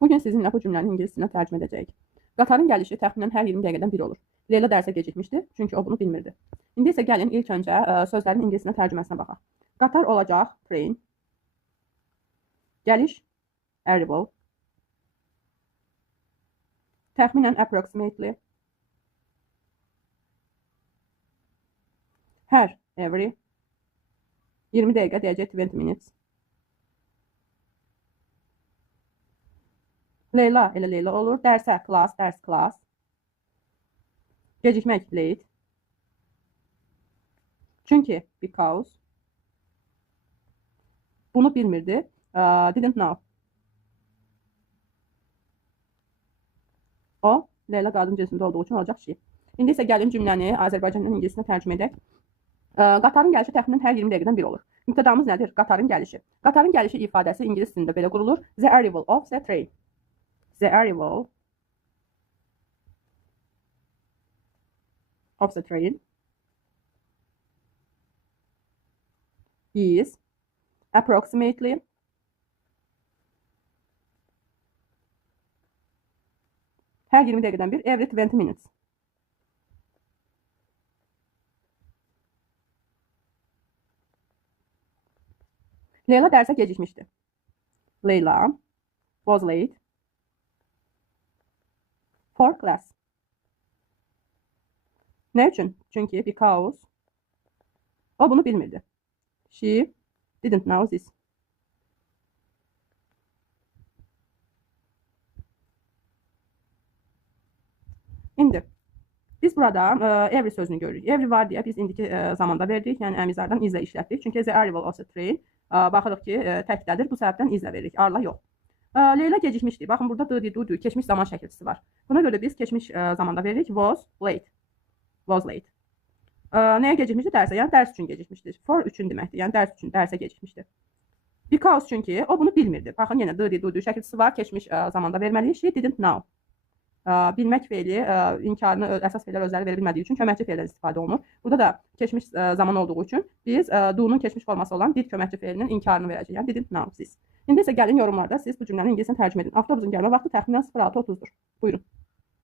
Bugün sizinlə bu cümlənin ingilisinə tərcümə edəcəyik. Qatarın gəlişi təxminən hər 20 dəqiqədən bir olur. Leyla dərsə gecikmişdi, çünki o bunu bilmirdi. İndi isə gəlin ilk öncə sözlərin ingilisinə tərcüməsinə baxaq. Qatar olacaq train. Gəliş arrival. Təxminən approximately. Hər every. 20 dəqiqə deyəcək 20 minutes. Leyla elə Leyla olur. Dərsə class, dərs class. Gecikmək late. Çünki because. Bunu bilmirdi. Didn't know. O, Leyla qadın cinsində olduğu üçün olacaq şey. İndi isə gəlin cümləni Azərbaycandan ingilisinə tərcümə edək. Qatarın gəlişi təxminən hər 20 dəqiqədən bir olur. Mübtədamız nədir? Qatarın gəlişi. Qatarın gəlişi ifadəsi ingilis dilində belə qurulur. The arrival of the train. The arrival of the train is approximately her 20 dəqiqədən bir every 20 minutes. Leyla dərsə gecikmişdi. Leyla was late for class. Ne üçün? Çünki because o bunu bilmirdi. She didn't know this. İndi biz burada every sözünü görürük. Every var deyə biz indiki zamanda verdik. Yəni əmizlərdən izlə işlətdik. Çünki the arrival of the train baxırıq ki, təkdədir. Bu səbəbdən izlə veririk. Arla yox. Leyla gecikmişdi. Baxın burada do keçmiş zaman şəkilçisi var. Buna görə biz keçmiş zamanda veririk. Was late. Was late. Nəyə gecikmişdi? Dərsə. Yəni dərs üçün gecikmişdir. For üçün deməkdir. Yəni dərs üçün, dərsə gecikmişdi. Because çünki o bunu bilmirdi. Baxın yenə do şəkilçisi var. Keçmiş zamanda verməliyik. She didn't know. Bilmək feili inkarını əsas feillər özləri verə bilmədiyi üçün köməkçi feildən istifadə olunur. Burada da keçmiş zaman olduğu üçün biz do'nun keçmiş forması olan did köməkçi feilinin inkarını verəcəyik. Yəni didn't know siz. İndi isə gəlin yorumlarda siz bu cümləni ingiliscə tərcümə edin. Avtobusun gəlmə vaxtı təxminən 06:30-dur. Buyurun.